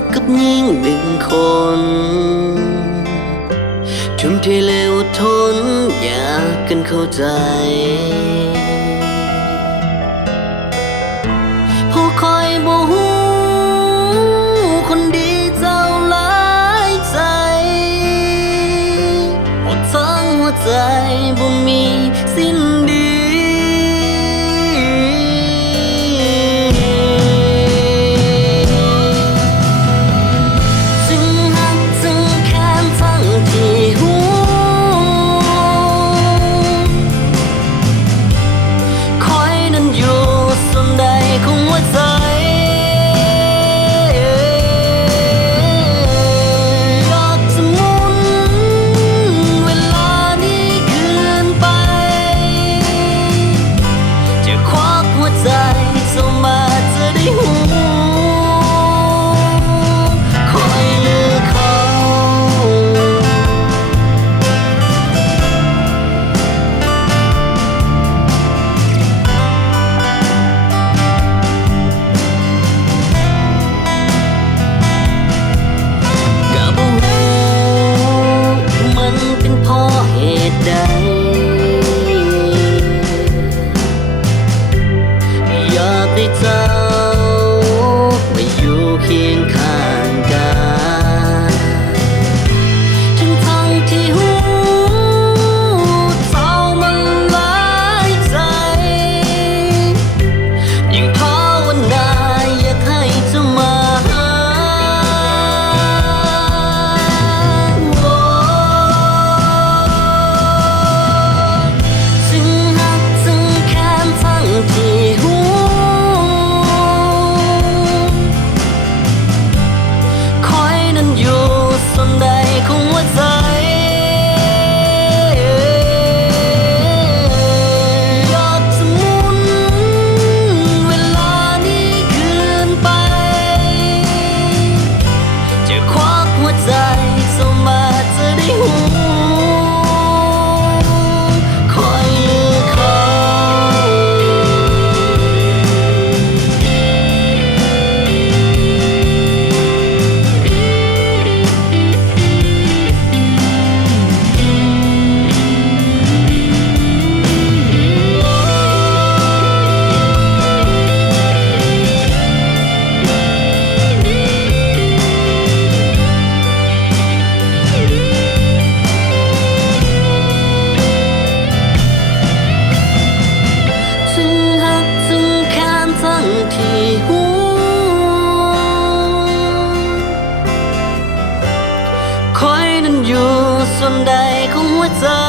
กกับหญิงหนึ่งคนทุ่มเทและอดทนอยากกันเข้าใจผู้คอยบ่ฮู้คนดีเจ้าหลายใจหมดทั้งหัวใจบ่มีสิ้นดีอยากได้เจ้ามาอยู่เคียงข้างกันทั้งที่หูเจ้ามันหลายใจยิ่งภาวนาอยากให้เจ้ามาคอยนั้นอยู่ส่วนใดของหัวใจ